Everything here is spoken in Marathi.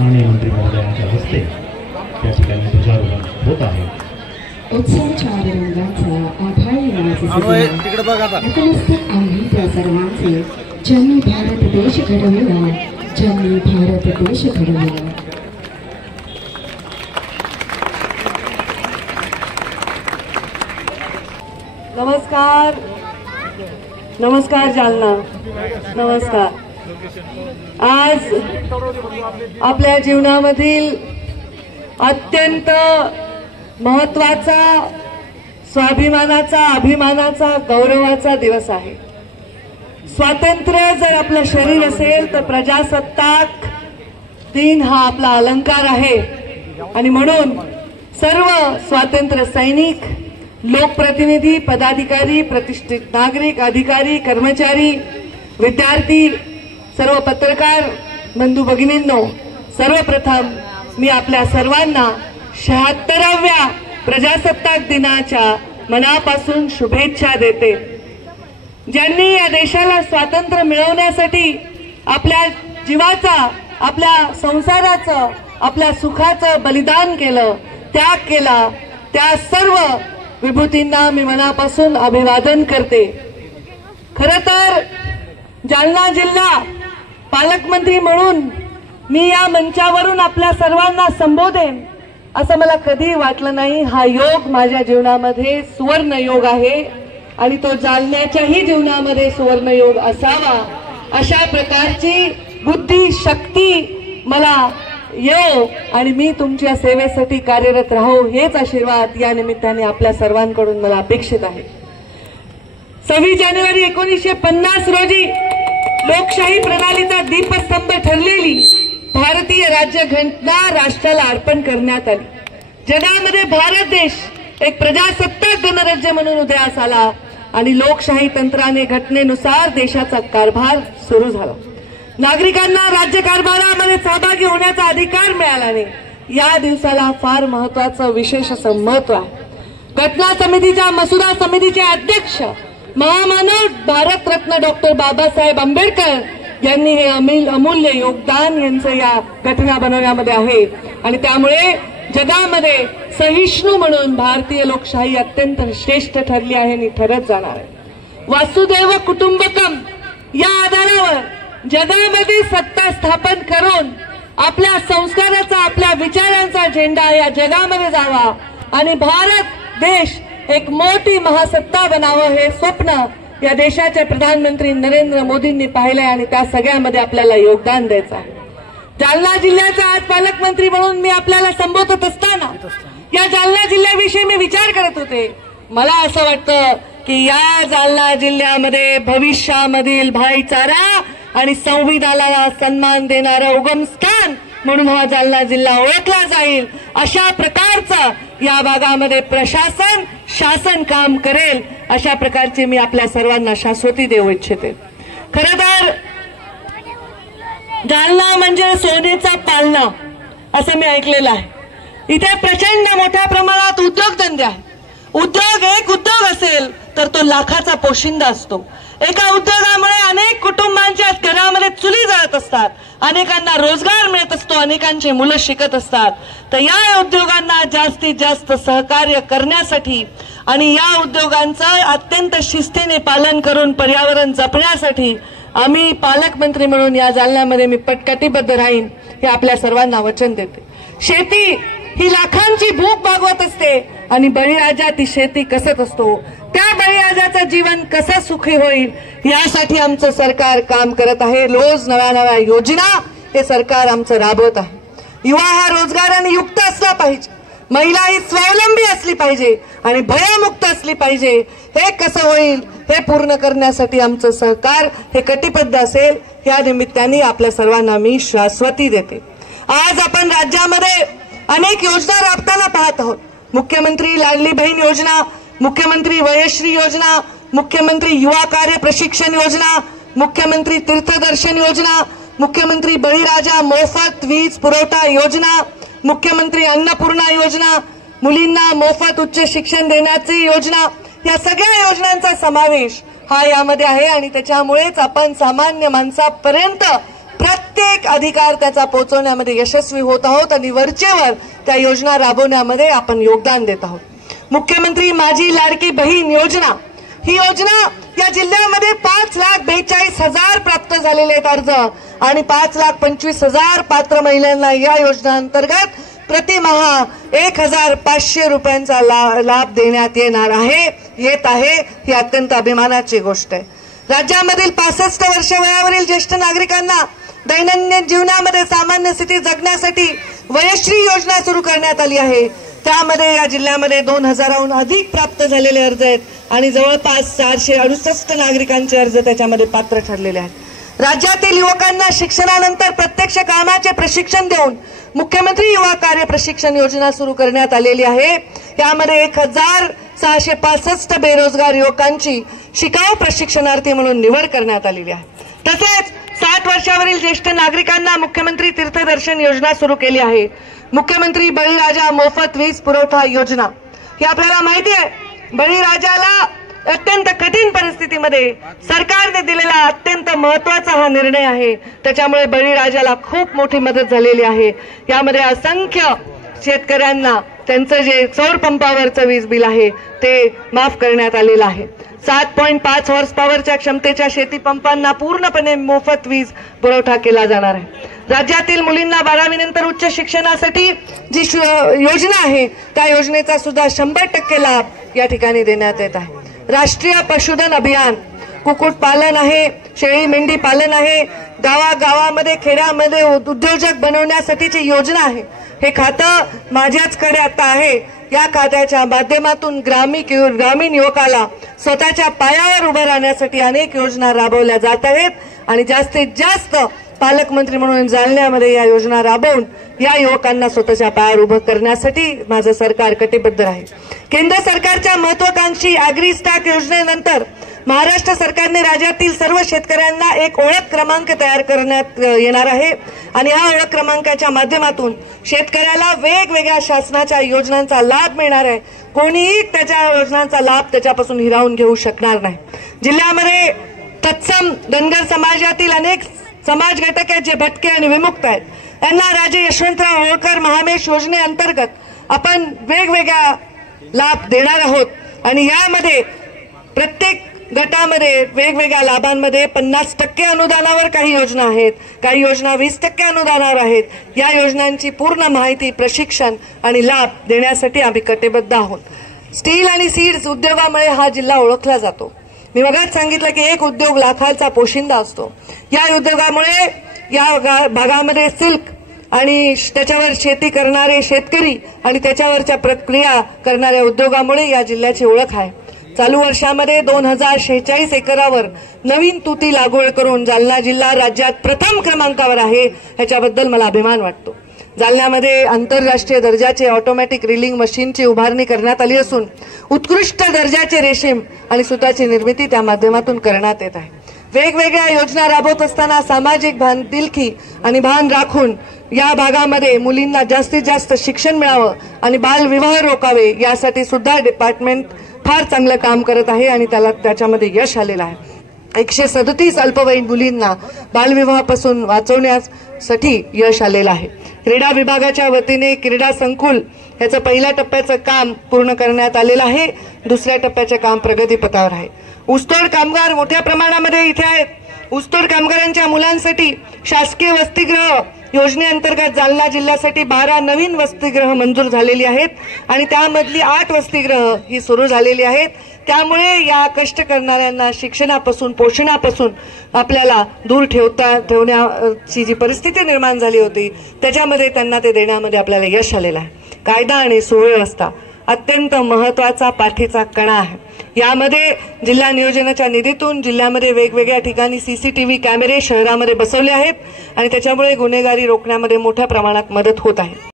माननीय मंत्री महोदयांच्या हस्ते त्या ठिकाणी ध्वजारोहण होत आहे। उत्सवाच्या रंगाचा आभाळी नतमस्तक आम्ही त्या सर्वांचे ज्यांनी भारत देश घडविला, ज्यांनी भारत देश घडविला। नमस्कार, नमस्कार जालना, नमस्कार। आज आपल्या जीवनामधील अत्यंत महत्त्वाचा, स्वाभिमानाचा, अभिमानाचा, गौरवाचा दिवस आहे। स्वातंत्र्य जर आपलं शरीर असेल तर प्रजासत्ताक दिन हा आपला अलंकार आहे। आणि म्हणून सर्व स्वातंत्र्य सैनिक, लोकप्रतिनिधी, पदाधिकारी, प्रतिष्ठित नागरिक, अधिकारी, कर्मचारी, विद्यार्थी, सर्व पत्रकार बंधू भगिनींनो, सर्वप्रथम मी आपल्या सर्वांना 76व्या प्रजासत्ताक दिनाच्या मनापासून शुभेच्छा देते। ज्यांनी या देशाला स्वातंत्र्य मिळवण्यासाठी आपल्या जीवाचा, आपल्या संसाराचं, आपल्या सुखाचं बलिदान केलं, त्याग केला, त्या सर्व विभूतींना मी मनापासून अभिवादन करते। खरं तर जालना जिल्हा पालकमंत्री म्हणून मी या मंचावरून आपल्या सर्वांना संबोधेन असं मला कधी वाटलं नाही। हा योग माझ्या जीवनामध्ये सुवर्ण योग आहे आणि तो जालन्याच्याही जीवनामध्ये सुवर्ण योग असावा, अशा प्रकारची बुद्धी शक्ती मला येऊ आणि मी तुमच्या सेवेसाठी कार्यरत राहू, हेच आशीर्वाद या निमित्ताने आपल्या सर्वांकडून मला अपेक्षित आहे। 26 जानेवारी 1950 रोजी लोकशाही प्रणालीचा दीपस्तंभ ठरलेली भारतीय राज्यघटना राष्ट्राला अर्पण करण्यात आली। जगामध्ये भारत देश एक प्रजासत्ताक गणराज्य म्हणून उदयास आला आणि लोकशाही तंत्राने घटनेनुसार देशाचा कारभार सुरू झाला। नागरिकांना राज्यकारभारामध्ये सहभागी होण्याचा अधिकार मिळाला नाही। या दिवसाला फार महत्त्वाचं विशेष असं महत्त्व आहे। घटना समितीच्या मसुदा समितीचे अध्यक्ष महामानव भारतरत्न डॉक्टर बाबासाहेब आंबेडकर यांनी हे अमूल्य योगदान यांचं या घटना बनवण्यामध्ये आहे आणि त्यामुळे जगामध्ये सहिष्णू म्हणून भारतीय लोकशाही अत्यंत श्रेष्ठ ठरली आहे आणि ठरत जाणार आहे। वासुदैव कुटुंबकम या आधारावर जगामध्ये सत्ता स्थापन करून आपल्या संस्काराचा, आपल्या विचारांचा झेंडा या जगामध्ये जावा आणि भारत देश एक मोठी महासत्ता बनावं, हे स्वप्न या देशाचे प्रधानमंत्री नरेंद्र मोदींनी पाहिलंय आणि त्या सगळ्यामध्ये आपल्याला योगदान द्यायचं आहे। जालना जिल्ह्याचा आज पालकमंत्री म्हणून मी आपल्याला संबोधत असताना या जालना जिल्ह्याविषयी मी विचार करत होते। मला असं वाटतं की या जालना जिल्ह्यामध्ये भविष्यामधील भाईचारा आणि संविधानाला सन्मान देणारं उगमस्थान म्हणून हा जालना जिल्हा ओळखला जाईल, अशा प्रकारचा या भागामध्ये प्रशासन, शासन काम करेल, अशा प्रकारची मी आपल्या सर्वांना शाश्वती देऊ इच्छिते। खरं तर जालना म्हणजे सोन्याचा पालना असं मी ऐकलेलं आहे। इथे प्रचंड मोठ्या प्रमाणात उद्योगधंदे आहे। एक उद्योग असेल तर तो लाखाचा पोशिंदा असतो। एका उद्योगामुळे अनेक कुटुंबांच्या घरामध्ये चुली जळत असतात, अनेकांना रोजगार मिळत असतो, अनेकांचे मुलं शिकत असतात। तर या उद्योगांना जास्तीत जास्त सहकार्य करण्यासाठी आणि या उद्योगांचं अत्यंत शिस्तीने पालन करून पर्यावरण जपण्यासाठी आम्ही पालकमंत्री म्हणून या जालन्यामध्ये मी कटिबद्ध राहीन, हे आपल्या सर्वांना वचन देते। शेती ही लाखांची भूक भागवत असते आणि बळीराजा ती शेती कसत असतो। त्या बळीराजाचं जीवन कसं सुखी होईल यासाठी आमचं सरकार काम करत आहे। रोज नव्या नव्या योजना हे सरकार आमचं राबवत आहे। युवा हा रोजगाराने युक्त असला पाहिजे, महिला ही स्वावलंबी असली पाहिजे आणि भयमुक्त असली पाहिजे। हे कसं होईल हे पूर्ण करण्यासाठी आमचं सरकार हे कटिबद्ध असेल, या निमित्ताने आपल्या सर्वांना मी शाश्वती देते। आज आपण राज्यामध्ये अनेक योजना राबताना पाहत आहोत। मुख्यमंत्री लाडली बहीण योजना, मुख्यमंत्री वयश्री योजना, मुख्यमंत्री युवा कार्य प्रशिक्षण योजना, मुख्यमंत्री तीर्थदर्शन योजना, मुख्यमंत्री बळीराजा मोफत वीज पुरवठा योजना, मुख्यमंत्री अन्नपूर्णा योजना, मुलींना मोफत उच्च शिक्षण देण्याची योजना, या सगळ्या योजनांचा समावेश हा यामध्ये आहे आणि त्याच्यामुळेच आपण सामान्य माणसापर्यंत प्रत्येक अधिकार त्याचा पोहोचवण्यामध्ये यशस्वी होत आहोत आणि वरचेवर त्या योजना राबवण्यामध्ये आपण योगदान देत आहोत. मुख्यमंत्री माझी लाडकी बहीण योजना, ही योजना या जिल्ह्यामध्ये 5,42,000 प्राप्त झालेले आहेत अर्ज आणि 5,25,000 पात्र महिलांना या योजनेअंतर्गत प्रतिमाहा 1,500 रुपयांचा लाभ देण्यात येत आहे. ही अत्यंत अभिमानाची गोष्ट आहे. राज्यामधील 65 वर्ष वयावरील ज्येष्ठ नागरिकांना दैनंदिन जीवनामध्ये सामान्य स्थिती जगण्यासाठी वयश्री योजना सुरू करण्यात आली आहे. त्यामध्ये या जिल्ह्यामध्ये 2,000हून अधिक प्राप्त झालेले अर्ज आहेत आणि जवळपास 468 नागरिकांचे अर्ज त्याच्यामध्ये पात्र ठरलेले आहेत. राज्यातील युवकांना शिक्षणानंतर प्रत्यक्ष कामाचे प्रशिक्षण देऊन मुख्यमंत्री युवा कार्य प्रशिक्षण योजना सुरू करण्यात आलेली आहे. यामध्ये 1,665 बेरोजगार युवकांची शिकाऊ प्रशिक्षणार्थी म्हणून निवड करण्यात आलेली आहे. तसेच 60 वर्षावरील ज्येष्ठ नागरिकांना मुख्यमंत्री तीर्थदर्शन योजना सुरू केली आहे. मुख्यमंत्री बळीराजा मोफत वीज पुरवठा योजना, ही आपल्याला माहिती आहे. बळीराजाला अत्यंत कठीण परिस्थितीमध्ये सरकारने दिलेला अत्यंत महत्वाचा हा निर्णय आहे. त्याच्यामुळे बळीराजाला खूप मोठी मदत झालेली आहे. यामध्ये असंख्य शेतकऱ्यांना त्यांचं जे सौर पंपावरचं वीज बिल आहे ते माफ करण्यात आलेलं आहे. 7.5 हॉर्स पॉवरच्या क्षमतेच्या शेती पंपांना पूर्णपणे मोफत वीज पुरवठा केला जाणार आहे. राज्यातील मुलींना 12वी नंतर उच्च शिक्षणासाठी जी योजना आहे त्या योजनेचा सुद्धा 100% लाभ या ठिकाणी देण्यात येत आहे. राष्ट्रीय पशुधन अभियान, कुक्कुटपालन आहे, शेळी मेंढी पालन आहे, गावागावामध्ये खेड्यामध्ये उद्योजक बनवण्यासाठीची योजना आहे. हे खातं माझ्याचकडे आता आहे. या खात्याच्या माध्यमातून ग्रामीण युवकाला स्वतःच्या पायावर उभं राहण्यासाठी अनेक योजना राबवल्या जात आहेत आणि जास्तीत जास्त पालकमंत्री म्हणून जालन्यामध्ये या योजना राबवून या युवकांना स्वतःच्या पायावर उभं करण्यासाठी माझं सरकार कटिबद्ध आहे. केंद्र सरकारच्या महत्वाकांक्षी अॅग्री स्टॅक योजनेनंतर महाराष्ट्र सरकारने राज्यातील सर्व शेतकऱ्यांना एक ओळख क्रमांक तयार करण्यात येणार आहे आणि या ओळख क्रमांकाच्या माध्यमातून शेतकऱ्याला वेगवेगळ्या शासनाच्या योजनांचा लाभ मिळणार आहे. कोणीही त्याच्या योजनांचा लाभ त्याच्यापासून हिरावून घेऊ शकणार नाही. जिल्ह्यामध्ये तत्सम धनगर समाजातील अनेक समाज घटक आहेत जे भटके आणि विमुक्त आहेत. यांना राजे यशवंतराव होळकर महामेश योजनेअंतर्गत आपण वेगवेगळ्या लाभ देणार आहोत आणि यामध्ये प्रत्येक गटामध्ये वेगवेगळ्या लाभांमध्ये 50% अनुदानावर काही योजना आहेत, काही योजना 20% अनुदानावर आहेत. या योजनांची पूर्ण माहिती, प्रशिक्षण आणि लाभ देण्यासाठी आम्ही कटिबद्ध आहोत. स्टील आणि सीड्स उद्योगामुळे हा जिल्हा ओळखला जातो. मी मगाच सांगितलं की एक उद्योग लाखाचा पोशिंदा असतो. या उद्योगामुळे या भागामध्ये सिल्क आणि त्याच्यावर शेती करणारे शेतकरी आणि त्याच्यावरच्या प्रक्रिया करणाऱ्या उद्योगामुळे या जिल्ह्याची ओळख आहे. चालू वर्षामध्ये 2,046 एकरावर नवीन तुती लागवड करून जालना जिल्हा राज्यात प्रथम क्रमांकावर आहे. ह्याच्याबद्दल मला अभिमान वाटतो. जालन्यामध्ये आंतरराष्ट्रीय दर्जाचे ऑटोमॅटिक रीलिंग मशीनची उभारणी करण्यात आली असून उत्कृष्ट दर्जाचे रेशीम आणि सुताची निर्मिती त्या माध्यमातून करण्यात येत आहे. वेगवेगळ्या योजना राबवत असताना सामाजिक बांधिलकी आणि भान राखून या भागामध्ये मुलींना जास्तीत जास्त शिक्षण मिळावं आणि बालविवाह रोखावे यासाठी सुद्धा डिपार्टमेंट फार चांगलं काम करत आहे आणि त्याच्यामध्ये यश आलेलं आहे. 137 अल्पवयीन मुलींना बालविवाहापासून वाचवण्यासाठी यश आलेलं आहे. क्रीडा विभागाच्या वतीने क्रीडा संकुल याचं पहिल्या टप्प्याचं काम पूर्ण करण्यात आलेलं आहे. दुसऱ्या टप्प्याचे काम प्रगतीपथावर आहे. ऊसतोड कामगार मोठ्या प्रमाणामध्ये इथे आहेत. ऊसतोड कामगारांच्या मुलांसाठी शासकीय वसतिगृह योजनेअंतर्गत जालना जिल्ह्यासाठी 12 नवीन वसतिगृह मंजूर झालेली आहेत आणि त्यामधली 8 वसतिगृह ही सुरू झालेली आहेत. त्यामुळे या कष्ट करणाऱ्यांना शिक्षणापासून पोषणापासून आपल्याला दूर ठेवण्याची जी परिस्थिती निर्माण झाली होती त्याच्यामध्ये त्यांना ते देण्यामध्ये आपल्याला यश आलेलं आहे. कायदा आणि सुव्यवस्था अत्यंत महत्वाचा पाठीचा कणा आहे. यामध्ये जिल्हा नियोजनाच्या निधीतून जिल्ह्यामध्ये वेगवेगळ्या ठिकाणी CCTV कॅमेरे शहरामध्ये बसवले आहेत आणि त्याच्यामुळे गुन्हेगारी रोखण्यामध्ये मोठ्या प्रमाणात मदत होत आहे.